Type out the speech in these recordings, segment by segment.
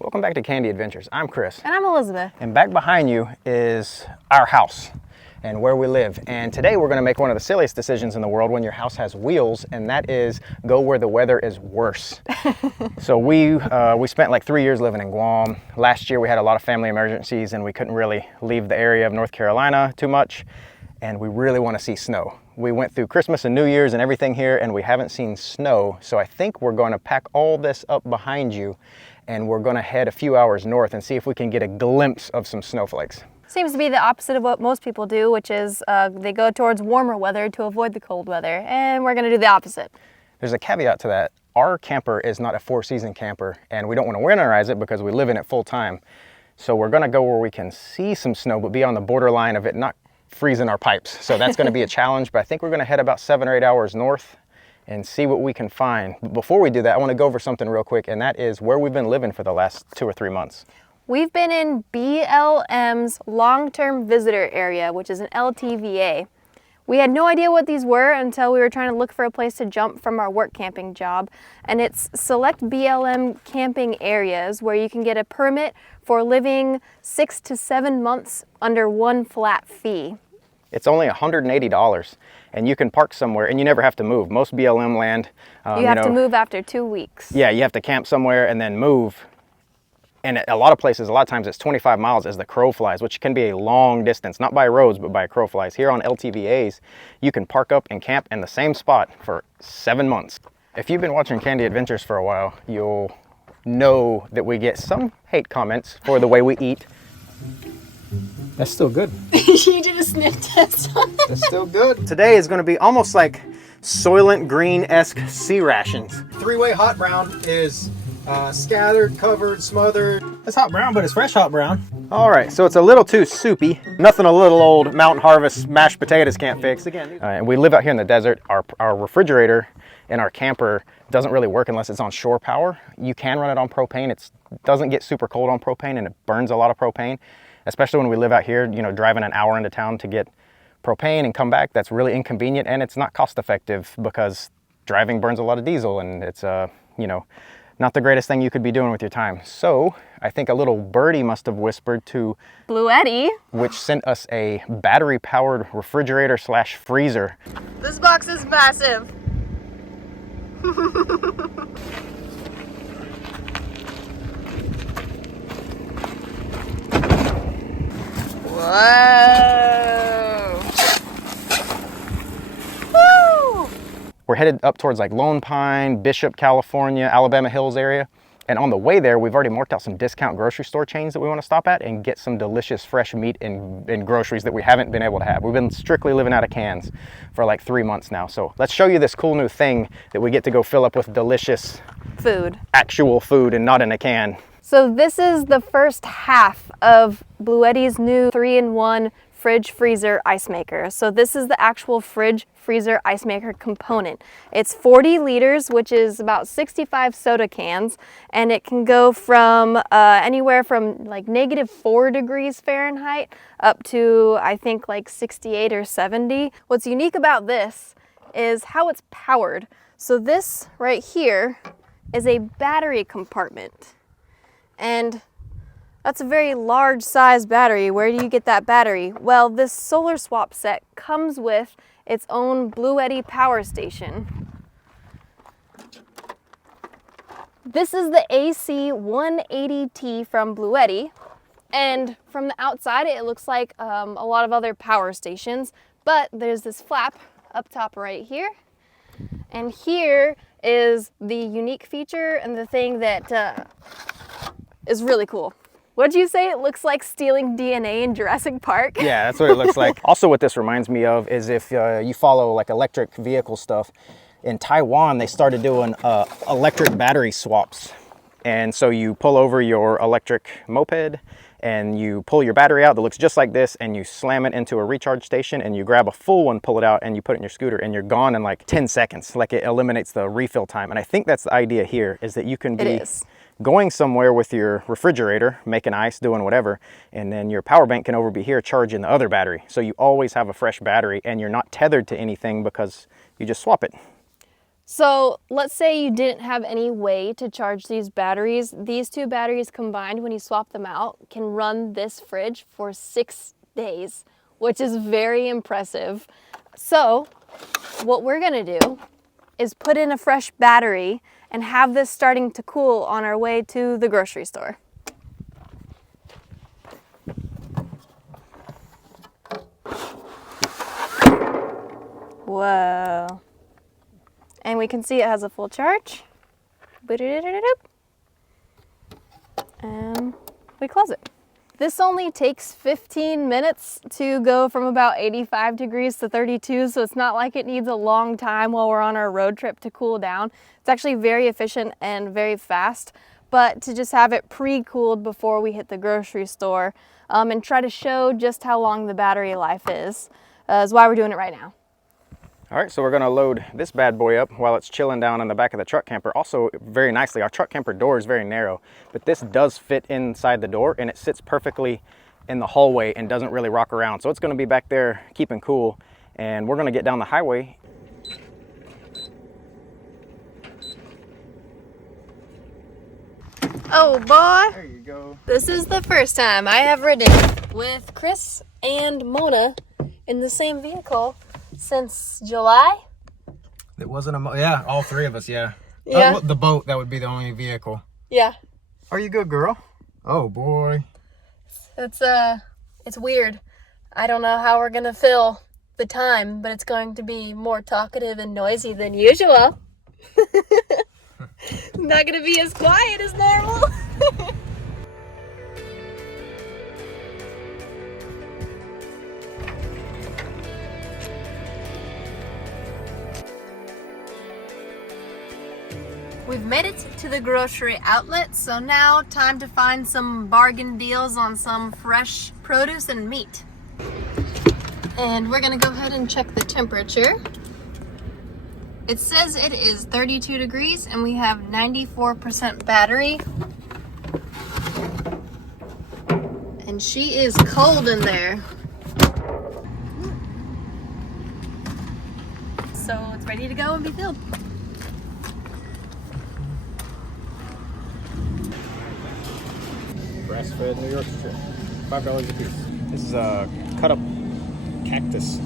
Welcome back to Candy Adventures. I'm Chris. And I'm Elizabeth. And back behind you is our house and where we live. And today we're gonna make one of the silliest decisions in the world when your house has wheels, and that is go where the weather is worse. So we spent like 3 years living in Guam. Last year we had a lot of family emergencies and we couldn't really leave the area of North Carolina too much. And we really wanna see snow. We went through Christmas and New Year's and everything here and we haven't seen snow. So I think we're gonna pack all this up behind you and we're gonna head a few hours north and see if we can get a glimpse of some snowflakes. Seems to be the opposite of what most people do, which is they go towards warmer weather to avoid the cold weather, and we're gonna do the opposite. There's a caveat to that. Our camper is not a four-season camper, and we don't wanna winterize it because we live in it full time. So we're gonna go where we can see some snow, but be on the borderline of it not freezing our pipes. So that's gonna be a challenge, but I think we're gonna head about 7 or 8 hours north and see what we can find. But before we do that, I wanna go over something real quick, and that is where we've been living for the last 2 or 3 months. We've been in BLM's long-term visitor area, which is an LTVA. We had no idea what these were until we were trying to look for a place to jump from our work camping job. And it's select BLM camping areas where you can get a permit for living 6 to 7 months under one flat fee. It's only $180 and you can park somewhere and you never have to move. Most BLM land, you have to move after 2 weeks. Yeah, you have to camp somewhere and then move. And a lot of places, a lot of times it's 25 miles as the crow flies, which can be a long distance, not by roads, but by crow flies. Here on LTVAs, you can park up and camp in the same spot for 7 months. If you've been watching Candy Adventures for a while, you'll know that we get some hate comments for the way we eat. That's still good. You did a sniff test on it. That's still good. Today is gonna be almost like Soylent Green-esque sea rations. Three-way hot brown is scattered, covered, smothered. It's hot brown, but it's fresh hot brown. All right, so it's a little too soupy. Nothing a little old Mountain Harvest mashed potatoes can't fix. Again, and we live out here in the desert. Our refrigerator in our camper doesn't really work unless it's on shore power. You can run it on propane. It doesn't get super cold on propane and it burns a lot of propane, especially when we live out here, you know, driving an hour into town to get propane and come back. That's really inconvenient and it's not cost effective because driving burns a lot of diesel and it's, you know, not the greatest thing you could be doing with your time. So I think a little birdie must have whispered to Bluetti, which sent us a battery powered refrigerator slash freezer. this box is massive. Whoa! Woo! We're headed up towards like Lone Pine, Bishop, California, Alabama Hills area. And on the way there, we've already marked out some discount grocery store chains that we want to stop at and get some delicious fresh meat and groceries that we haven't been able to have. We've been strictly living out of cans for like 3 months now. So let's show you this cool new thing that we get to go fill up with delicious Food. actual food and not in a can. So this is the first half of Bluetti's new 3-in-1 fridge freezer ice maker. So this is the actual fridge freezer ice maker component. It's 40 liters, which is about 65 soda cans, and it can go from anywhere from like -4 degrees Fahrenheit up to I think like 68 or 70. What's unique about this is how it's powered. So this right here is a battery compartment. And that's a very large size battery. Where do you get that battery? Well, this solar swap set comes with its own Bluetti power station. This is the AC180T from Bluetti. And from the outside, it looks like a lot of other power stations, but there's this flap up top right here. And here is the unique feature and the thing that is really cool. What'd you say? It looks like stealing DNA in Jurassic Park? Yeah, that's what it looks like. Also, what this reminds me of is if you follow like electric vehicle stuff, in Taiwan, they started doing electric battery swaps. And so you pull over your electric moped and you pull your battery out that looks just like this and you slam it into a recharge station and you grab a full one, pull it out and you put it in your scooter and you're gone in like 10 seconds. Like it eliminates the refill time. And I think that's the idea here is that you can be going somewhere with your refrigerator, making ice, doing whatever, and then your power bank can be here charging the other battery. So you always have a fresh battery and you're not tethered to anything because you just swap it. So let's say you didn't have any way to charge these batteries. These two batteries combined, when you swap them out, can run this fridge for 6 days, which is very impressive. So what we're gonna do is put in a fresh battery and have this starting to cool on our way to the grocery store. Whoa. And we can see it has a full charge. And we close it. This only takes 15 minutes to go from about 85 degrees to 32, so it's not like it needs a long time while we're on our road trip to cool down. It's actually very efficient and very fast, but to just have it pre-cooled before we hit the grocery store and try to show just how long the battery life is why we're doing it right now. All right, so we're gonna load this bad boy up while it's chilling down in the back of the truck camper. Also, very nicely, our truck camper door is very narrow, but this does fit inside the door and it sits perfectly in the hallway and doesn't really rock around. So it's gonna be back there keeping cool, and we're gonna get down the highway. Oh boy, There you go. this is the first time I have ridden with Chris and Mona in the same vehicle since July. It wasn't yeah, all three of us, yeah. Yeah. The boat, that would be the only vehicle. Yeah, Are you good, girl? Oh, boy. it's weird. I don't know how we're gonna fill the time, but it's going to be more talkative and noisy than usual. Not gonna be as quiet as normal. We've made it to the grocery outlet, so now time to find some bargain deals on some fresh produce and meat. And we're gonna go ahead and check the temperature. It says it is 32 degrees and we have 94% battery. And she is cold in there. So it's ready to go and be filled. Grass-fed New York strip, $5 a piece. This is a cut-up cactus.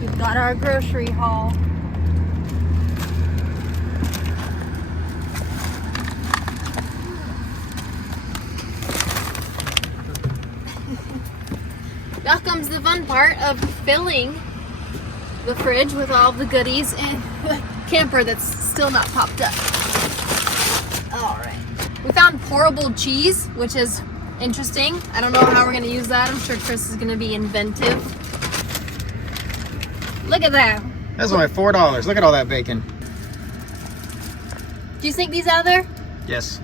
We've got our grocery haul. Now comes the fun part of filling the fridge with all the goodies and the camper that's still not popped up. All right. We found pourable cheese, which is interesting. I don't know how we're gonna use that. I'm sure Chris is gonna be inventive. Look at that. That's only $4. Look at all that bacon. Do you sneak these out of there? Yes.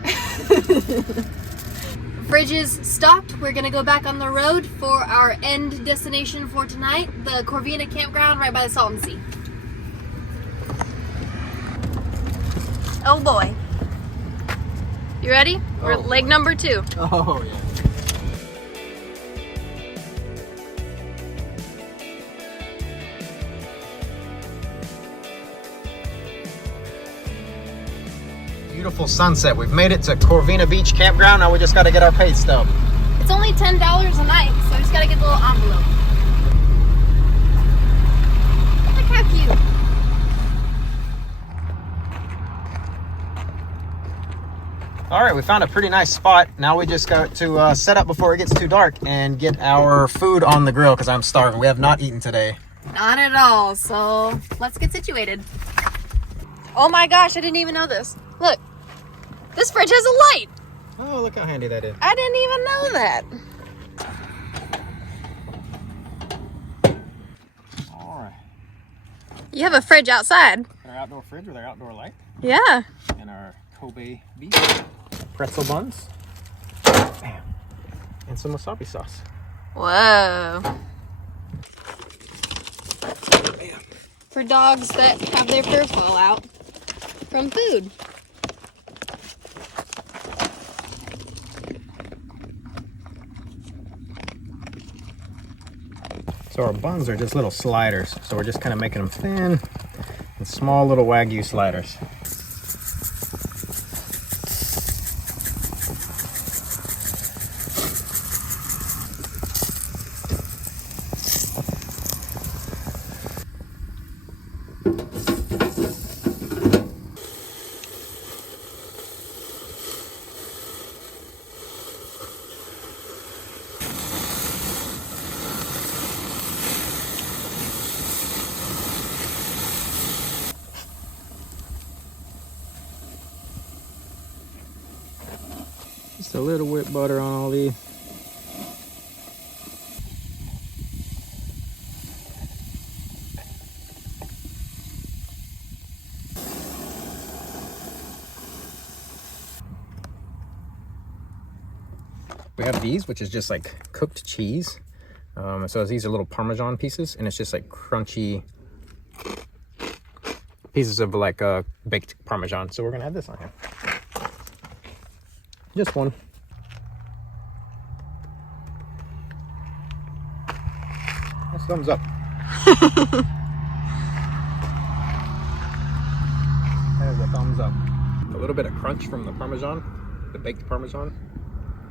Fridge is stocked. We're gonna go back on the road for our end destination for tonight, the Corvina campground right by the Salton Sea. Oh boy. You ready? We're at leg number 2. Oh, yeah. Beautiful sunset. We've made it to Corvina Beach Campground. Now we just got to get our pay stub. It's only $10 a night, so I just gotta get the little envelope. Look how cute. All right, we found a pretty nice spot. Now we just got to set up before it gets too dark and get our food on the grill because I'm starving. We have not eaten today. Not at all, so let's get situated. Oh my gosh, I didn't even know this. Look, this fridge has a light. Oh, look how handy that is. I didn't even know that. All right. You have a fridge outside. Our outdoor fridge with our outdoor light Yeah. and our Kobe beef, pretzel buns, bam, and some wasabi sauce. Whoa. For dogs that have their fur fall out from food. So our buns are just little sliders. So we're just kind of making them thin and small little Wagyu sliders. Just a little whipped butter on all these. We have these, which is just like cooked cheese. So these are little Parmesan pieces, and it's just like crunchy pieces of like baked Parmesan. So we're gonna add this on here. Just one. That's thumbs up. That is a thumbs up. A little bit of crunch from the Parmesan, the baked Parmesan.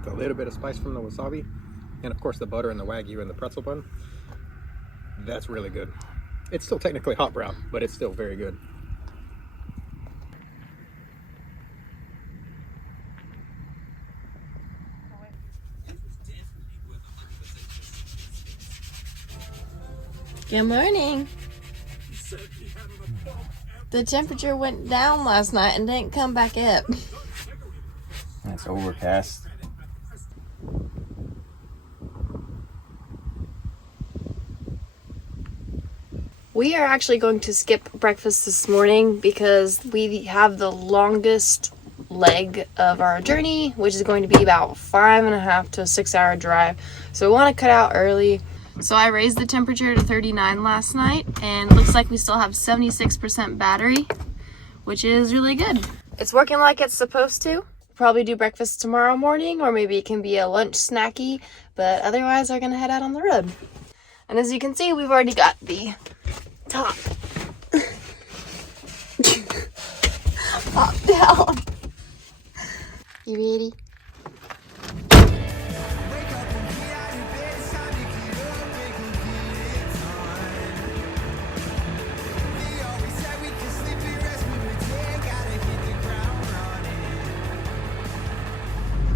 A little bit of spice from the wasabi, and of course the butter and the Wagyu and the pretzel bun. That's really good. It's still technically hot brown, but it's still very good. Good morning. The temperature went down last night and didn't come back up. It's overcast. We are actually going to skip breakfast this morning because we have the longest leg of our journey, which is going to be about 5.5 to 6 hour drive. So we want to cut out early. So I raised the temperature to 39 last night, and it looks like we still have 76% battery, which is really good. It's working like it's supposed to. Probably do breakfast tomorrow morning, or maybe it can be a lunch snacky, but otherwise we're gonna head out on the road. And as you can see, we've already got the top pop down. You ready?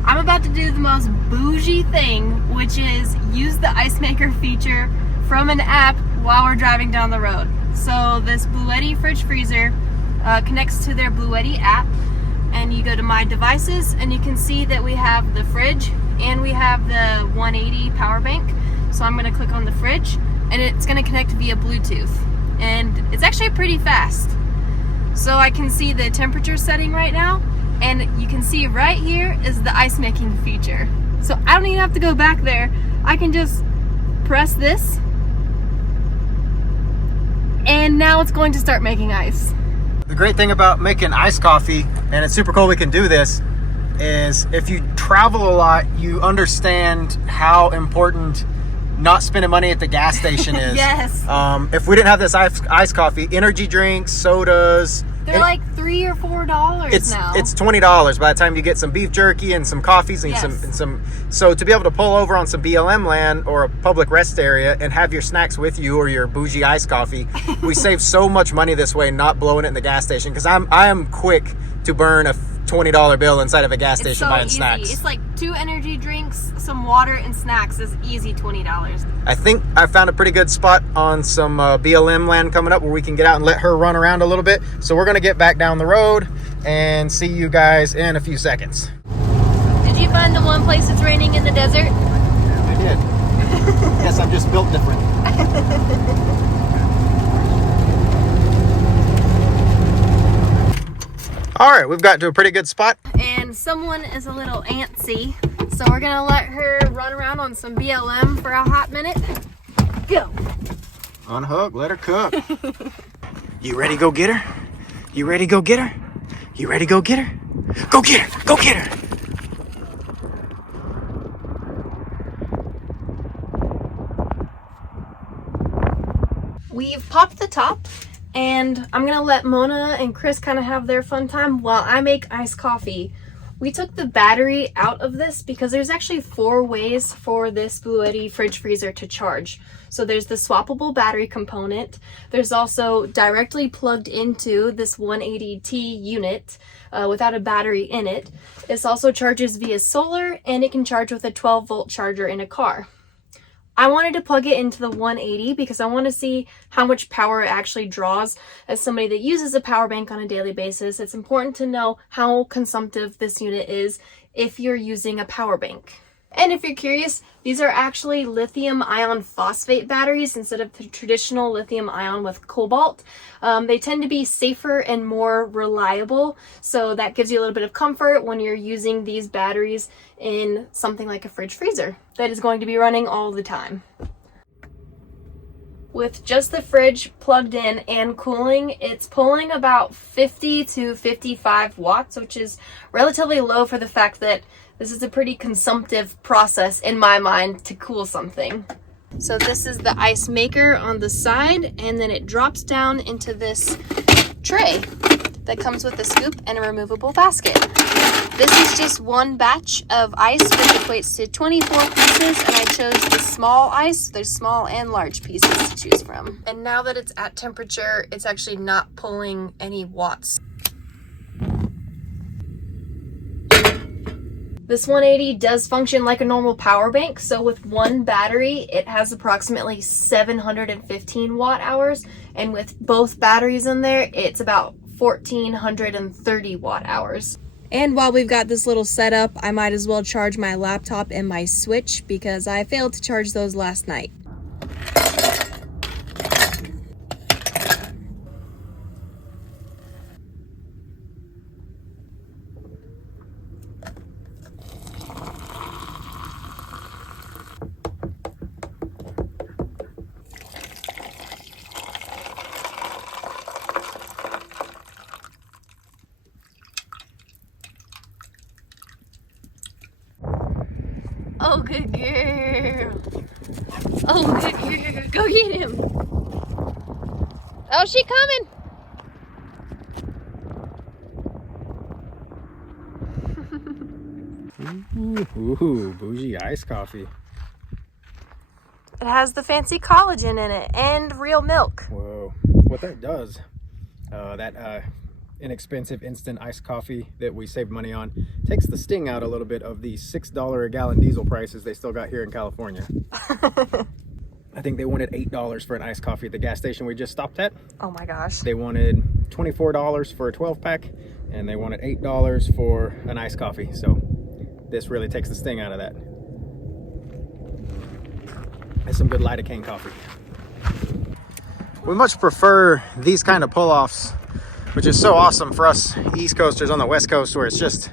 I'm about to do the most bougie thing, which is use the ice maker feature from an app while we're driving down the road. So this Bluetti fridge freezer connects to their Bluetti app, and you go to My Devices and you can see that we have the fridge and we have the 180 power bank. So I'm going to click on the fridge and it's going to connect via Bluetooth, and it's actually pretty fast. So I can see the temperature setting right now, and you can see right here is the ice making feature. So I don't even have to go back there. I can just press this, and now it's going to start making ice. The great thing about making iced coffee, and it's super cool we can do this, is if you travel a lot, you understand how important not spending money at the gas station is. Yes. If we didn't have this iced coffee, energy drinks, sodas, they're like $3 or $4 now. It's $20 by the time you get some beef jerky and some coffees and Yes. some. So to be able to pull over on some BLM land or a public rest area and have your snacks with you or your bougie iced coffee, we save so much money this way, not blowing it in the gas station. Because I am quick to burn a $20 bill inside of a gas station so buying easy. snacks. It's like 2 energy drinks, some water, and snacks is easy $20. I think I found a pretty good spot on some BLM land coming up where we can get out and let her run around a little bit. So we're gonna get back down the road and see you guys in a few seconds. Did you find the one place it's raining in the desert? I did. Yes, I'm just built different. All right, we've got to a pretty good spot. And someone is a little antsy, so we're gonna let her run around on some BLM for a hot minute. Go. Unhook, let her cook. You ready to go get her? You ready to go get her? You ready to go get her? Go get her, go get her. pop the top, and I'm gonna let Mona and Chris kind of have their fun time while I make iced coffee. We took the battery out of this because there's actually 4 ways for this Bluetti fridge freezer to charge. So there's the swappable battery component. There's also directly plugged into this 180T unit without a battery in it. This also charges via solar, and it can charge with a 12-volt charger in a car. I wanted to plug it into the 180 because I want to see how much power it actually draws. As somebody that uses a power bank on a daily basis, it's important to know how consumptive this unit is if you're using a power bank. And if you're curious, these are actually lithium ion phosphate batteries instead of the traditional lithium ion with cobalt. They tend to be safer and more reliable, so that gives you a little bit of comfort when you're using these batteries in something like a fridge freezer that is going to be running all the time. With just the fridge plugged in and cooling, it's pulling about 50 to 55 watts, which is relatively low for the fact that this is a pretty consumptive process in my mind to cool something. So this is the ice maker on the side, and then it drops down into this tray that comes with a scoop and a removable basket. This is just one batch of ice, which equates to 24 pieces, and I chose the small ice. There's small and large pieces to choose from. And now that it's at temperature, it's actually not pulling any watts. This 180 does function like a normal power bank, so with one battery, it has approximately 715 watt hours, and with both batteries in there, it's about 1430 watt hours. And while we've got this little setup, I might as well charge my laptop and my Switch because I failed to charge those last night. Oh, good girl. Oh, good girl. Go get him. Oh, she coming. Ooh, bougie iced coffee. It has the fancy collagen in it and real milk. Whoa. What that does, that inexpensive instant iced coffee that we saved money on, takes the sting out a little bit of the $6 a gallon diesel prices they still got here in California. I think they wanted $8 for an iced coffee at the gas station we just stopped at. Oh my gosh. They wanted $24 for a 12 pack, and they wanted $8 for an iced coffee. So this really takes the sting out of that. That's some good lidocaine coffee. We much prefer these kind of pull-offs, which is so awesome for us East Coasters on the West Coast, where it's just,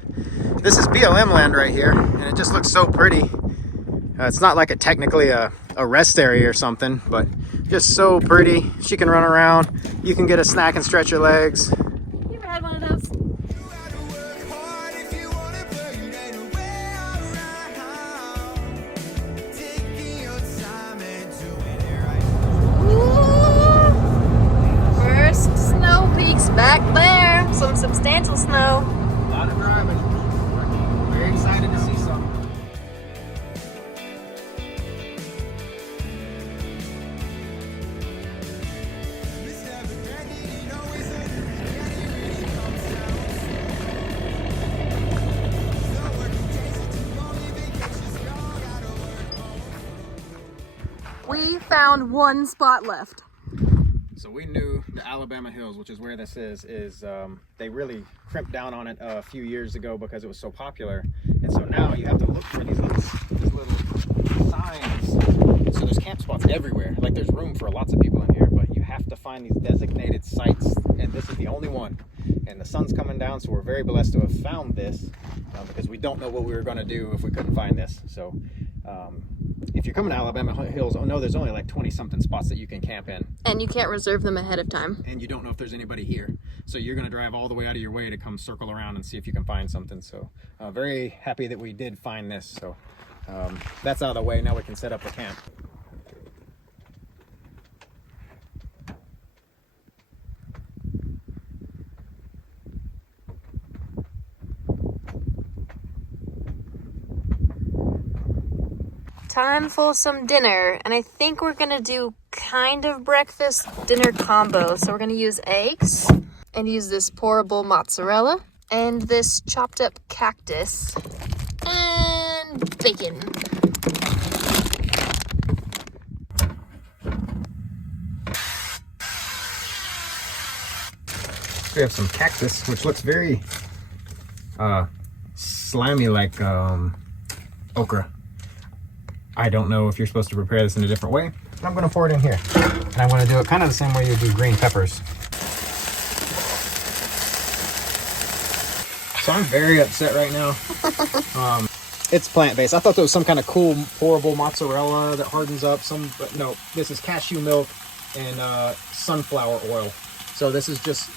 this is BLM land right here, and it just looks so pretty. It's not like technically a rest area or something, but just so pretty. She can run around, you can get a snack and stretch your legs. You ever had one of those? Snow peaks back there. Some substantial snow. A lot of driving. Very excited to see some. We found one spot left. So we knew the Alabama Hills, which is where this is they really crimped down on it a few years ago because it was so popular. And so now you have to look for these little signs. So there's camp spots everywhere. Like there's room for lots of people in here, but you have to find these designated sites, and this is the only one. And the sun's coming down, so we're very blessed to have found this because we don't know what we were going to do if we couldn't find this. So if you're coming to Alabama Hills, know there's only like 20 something spots that you can camp in. And you can't reserve them ahead of time. And you don't know if there's anybody here. So you're going to drive all the way out of your way to come circle around and see if you can find something. So very happy that we did find this. So that's out of the way. Now we can set up the camp. time for some dinner. And I think we're gonna do kind of breakfast dinner combo. So we're gonna use eggs and use this pourable mozzarella and this chopped up cactus and bacon. We have some cactus, which looks very slimy, like okra. I don't know if you're supposed to prepare this in a different way, but I'm going to pour it in here. And I'm going to do it kind of the same way you do green peppers. So I'm very upset right now. It's plant-based. I thought there was some kind of cool pourable mozzarella that hardens up. But no, this is cashew milk and sunflower oil. So this is just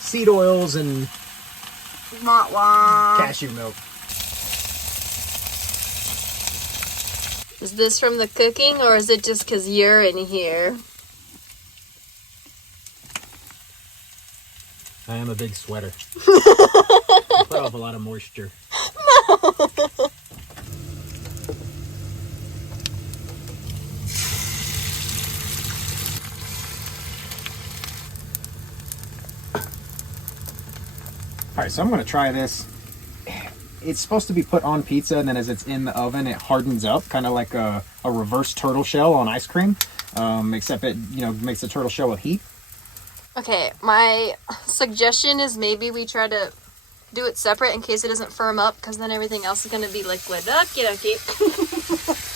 seed oils and cashew milk. Is this from the cooking, or is it just because you're in here? I am a big sweater. I put off a lot of moisture. No. All right, so I'm going to try this. It's supposed to be put on pizza, and then as it's in the oven, it hardens up, kind of like a reverse turtle shell on ice cream, except it, makes the turtle shell with heat. Okay, my suggestion is maybe we try to do it separate in case it doesn't firm up, because then everything else is going to be liquid. Okie dokie.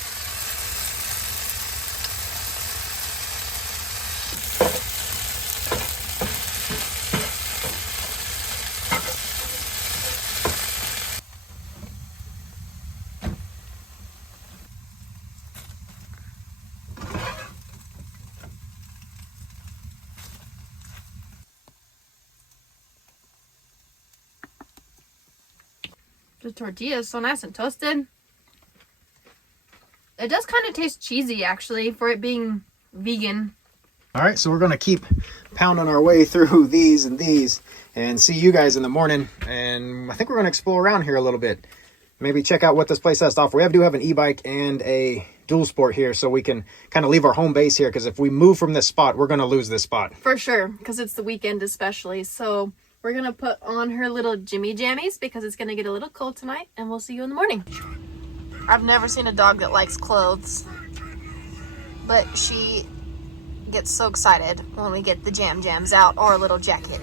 The tortilla is so nice and toasted. It does kind of taste cheesy, actually, for it being vegan. All right, so we're going to keep pounding our way through these and see you guys in the morning. And I think we're going to explore around here a little bit. Maybe check out what this place has to offer. We do have an e-bike and a dual sport here, so we can kind of leave our home base here, because if we move from this spot, we're going to lose this spot. For sure, because it's the weekend especially. So we're going to put on her little Jimmy Jammies because it's going to get a little cold tonight, and we'll see you in the morning. I've never seen a dog that likes clothes, but she gets so excited when we get the jams out or a little jacket.